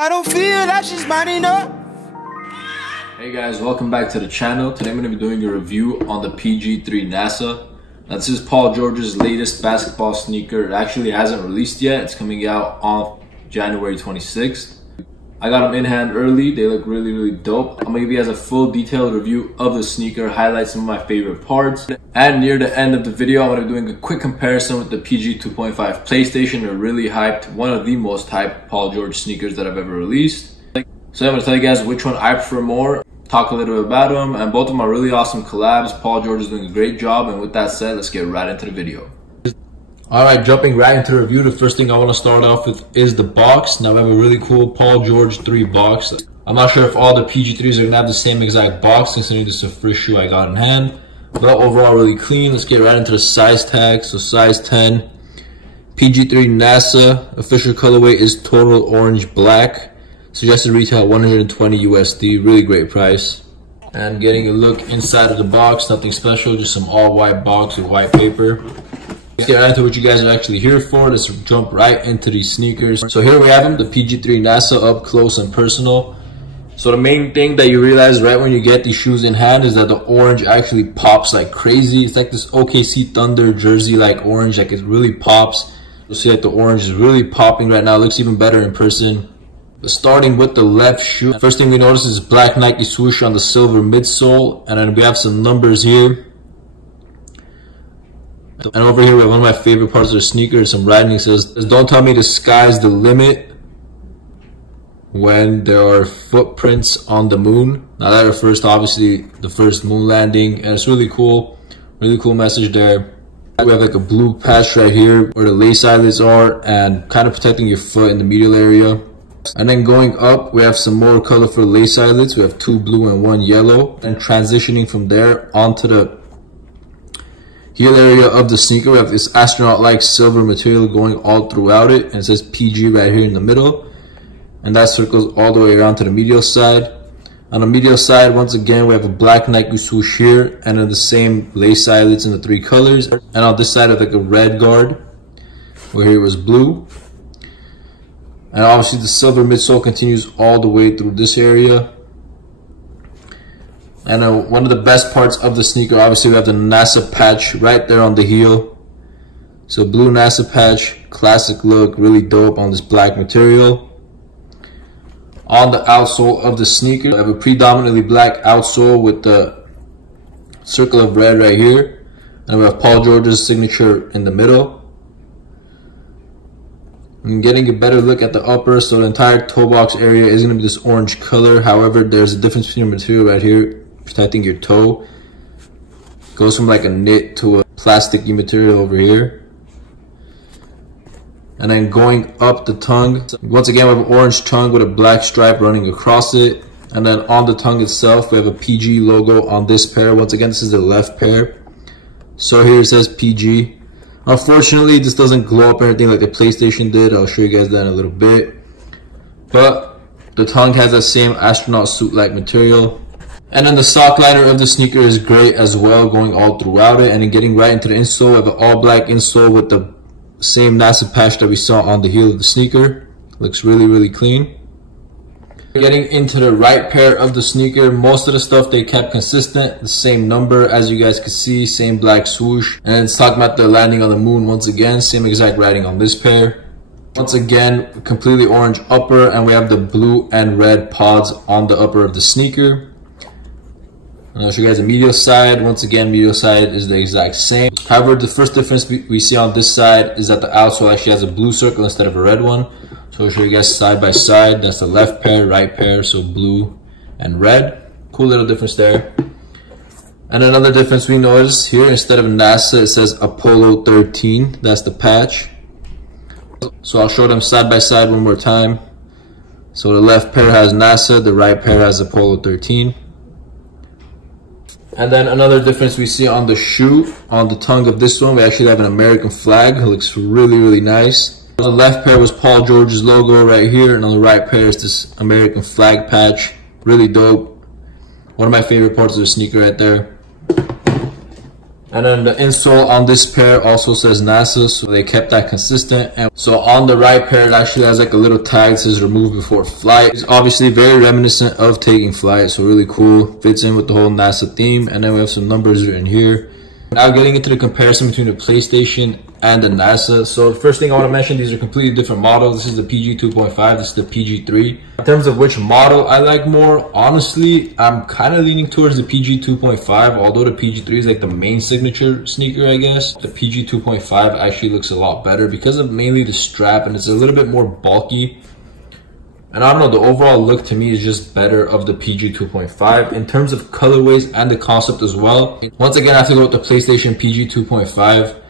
I don't feel like she's mine enough. Hey guys, welcome back to the channel. Today I'm going to be doing a review on the PG3 NASA. Now this is Paul George's latest basketball sneaker. It actually hasn't released yet. It's coming out on January 26th. I got them in hand early. They look really dope. I'm going to give you guys a full detailed review of the sneaker, highlight some of my favorite parts. And near the end of the video, I'm going to be doing a quick comparison with the PG 2.5 PlayStation. A really hyped, one of the most hyped Paul George sneakers that I've ever released. So I'm going to tell you guys which one I prefer more, talk a little bit about them, and both of them are really awesome collabs. Paul George is doing a great job, and with that said, let's get right into the video. Alright, jumping right into the review, the first thing I want to start off with is the box. Now we have a really cool Paul George 3 box. I'm not sure if all the PG3s are going to have the same exact box, considering this is the first shoe I got in hand. But overall really clean. Let's get right into the size tag. So size 10, PG3 NASA, official colorway is total orange black. Suggested retail 120 USD, really great price. And getting a look inside of the box, nothing special, just some all white box with white paper. Let's get right into what you guys are actually here for. Let's jump right into these sneakers. So here we have them, the PG3 NASA up close and personal. So the main thing that you realize right when you get these shoes in hand is that the orange actually pops like crazy. It's like this OKC Thunder jersey like orange, like it really pops. You'll see that the orange is really popping right now. It looks even better in person. But starting with the left shoe, first thing we notice is black Nike swoosh on the silver midsole, and then we have some numbers here. And over here we have one of my favorite parts of the sneaker, some writing. It says, "Don't tell me the sky's the limit when there are footprints on the moon." Now that refers to obviously the first moon landing, and it's really cool message there. We have like a blue patch right here where the lace eyelets are and kind of protecting your foot in the medial area. And then going up, we have some more colorful lace eyelets. We have 2 blue and 1 yellow. And transitioning from there onto the heel area of the sneaker, we have this astronaut-like silver material going all throughout it. And it says PG right here in the middle. And that circles all the way around to the medial side. On the medial side, once again, we have a black Nike swoosh here. And then the same lace eyelets in the 3 colors. And on this side, I have like a red guard, where here was blue. And obviously the silver midsole continues all the way through this area. And one of the best parts of the sneaker, obviously we have the NASA patch right there on the heel. So blue NASA patch, classic look, really dope on this black material. On the outsole of the sneaker, I have a predominantly black outsole with the circle of red right here. And we have Paul George's signature in the middle. And getting a better look at the upper, so the entire toe box area is going to be this orange color. However, there's a difference between the material right here protecting your toe. It goes from like a knit to a plasticky material over here. And then going up the tongue, once again we have an orange tongue with a black stripe running across it. And then on the tongue itself, we have a PG logo on this pair. Once again, this is the left pair. So here it says PG. Unfortunately, this doesn't glow up or anything like the PlayStation did. I'll show you guys that in a little bit. But the tongue has that same astronaut suit-like material. And then the sock liner of the sneaker is great as well, going all throughout it. And then getting right into the insole, we have an all-black insole with the same NASA patch that we saw on the heel of the sneaker. Looks really clean. Getting into the right pair of the sneaker, most of the stuff they kept consistent, the same number as you guys can see, same black swoosh. And it's talking about the landing on the moon once again, same exact writing on this pair. Once again, completely orange upper, and we have the blue and red pods on the upper of the sneaker. And I'll show you guys the medial side. Once again, medial side is the exact same. However, the first difference we see on this side is that the outsole actually has a blue circle instead of a red one. So I'll show you guys side by side. That's the left pair, right pair, so blue and red. Cool little difference there. And another difference we notice here, instead of NASA, it says Apollo 13. That's the patch. So I'll show them side by side one more time. So the left pair has NASA, the right pair has Apollo 13. And then another difference we see on the shoe, on the tongue of this one, we actually have an American flag. It looks really nice. On the left pair was Paul George's logo right here, and on the right pair is this American flag patch. Really dope. One of my favorite parts of the sneaker right there. And then the insole on this pair also says NASA, so they kept that consistent. And so on the right pair, it actually has like a little tag that says remove before flight. It's obviously very reminiscent of taking flight, so really cool. Fits in with the whole NASA theme. And then we have some numbers written here. Now getting into the comparison between the PlayStation and the NASA. So the first thing I want to mention, these are completely different models. This is the PG 2.5, this is the PG 3. In terms of which model I like more, honestly, I'm kind of leaning towards the PG 2.5, although the PG 3 is like the main signature sneaker, I guess. The PG 2.5 actually looks a lot better because of mainly the strap, and it's a little bit more bulky. And I don't know, the overall look to me is just better of the PG 2.5 in terms of colorways and the concept as well. Once again, I have to go with the PlayStation PG 2.5.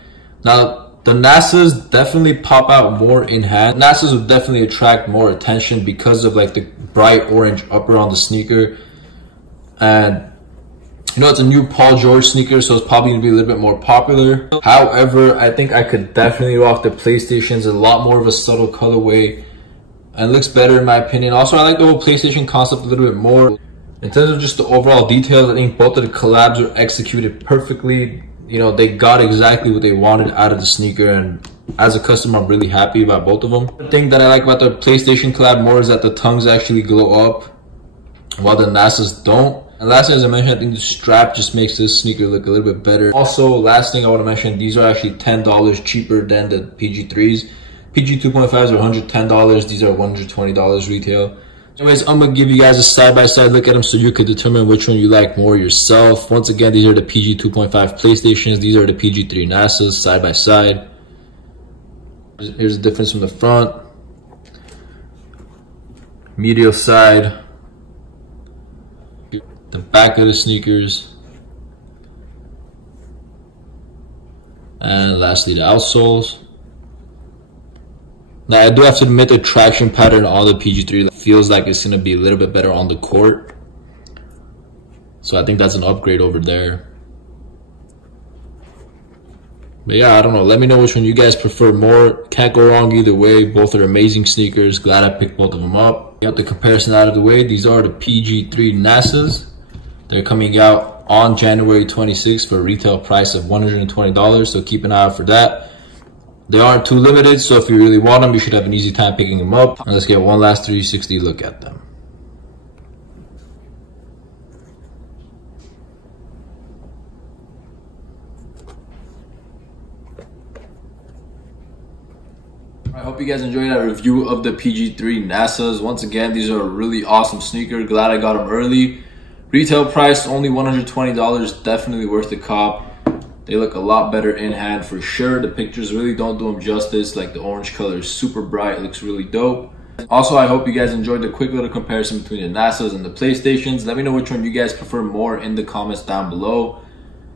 Now, the NASAs definitely pop out more in hand. NASAs would definitely attract more attention because of like the bright orange upper on the sneaker. And you know, it's a new Paul George sneaker, so it's probably gonna be a little bit more popular. However, I think I could definitely rock the PlayStations, a lot more of a subtle colorway. And it looks better in my opinion. Also, I like the whole PlayStation concept a little bit more. In terms of just the overall details, I think both of the collabs are executed perfectly. You know, they got exactly what they wanted out of the sneaker, and as a customer, I'm really happy about both of them. The thing that I like about the PlayStation collab more is that the tongues actually glow up, while the NASAs don't. And lastly, as I mentioned, I think the strap just makes this sneaker look a little bit better. Also, last thing I want to mention, these are actually $10 cheaper than the PG3s. PG 2.5s are $110, these are $120 retail. Anyways, I'm gonna give you guys a side-by-side look at them so you could determine which one you like more yourself. Once again, these are the PG 2.5 PlayStations, these are the PG 3 NASAs side by side. Here's the difference from the front, medial side, the back of the sneakers, and lastly the outsoles. Now, I do have to admit the traction pattern on the PG3 feels like it's going to be a little bit better on the court. So I think that's an upgrade over there. But yeah, I don't know. Let me know which one you guys prefer more. Can't go wrong either way. Both are amazing sneakers. Glad I picked both of them up. Got the comparison out of the way. These are the PG3 NASAs. They're coming out on January 26th for a retail price of $120. So keep an eye out for that. They aren't too limited, so if you really want them, you should have an easy time picking them up. And let's get one last 360 look at them. I hope you guys enjoyed that review of the PG3 NASAs. Once again, these are a really awesome sneaker. Glad I got them early. Retail price only $120, definitely worth the cop. They look a lot better in hand for sure. The pictures really don't do them justice. Like the orange color is super bright. It looks really dope. Also, I hope you guys enjoyed the quick little comparison between the NASAs and the PlayStations. Let me know which one you guys prefer more in the comments down below.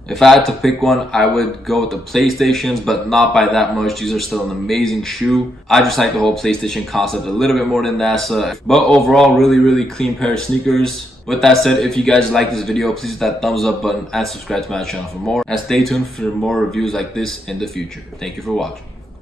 If I had to pick one, I would go with the PlayStations, but not by that much. These are still an amazing shoe. I just like the whole PlayStation concept a little bit more than NASA. But overall, really, really clean pair of sneakers. With that said, if you guys like this video, please hit that thumbs up button and subscribe to my channel for more. And stay tuned for more reviews like this in the future. Thank you for watching.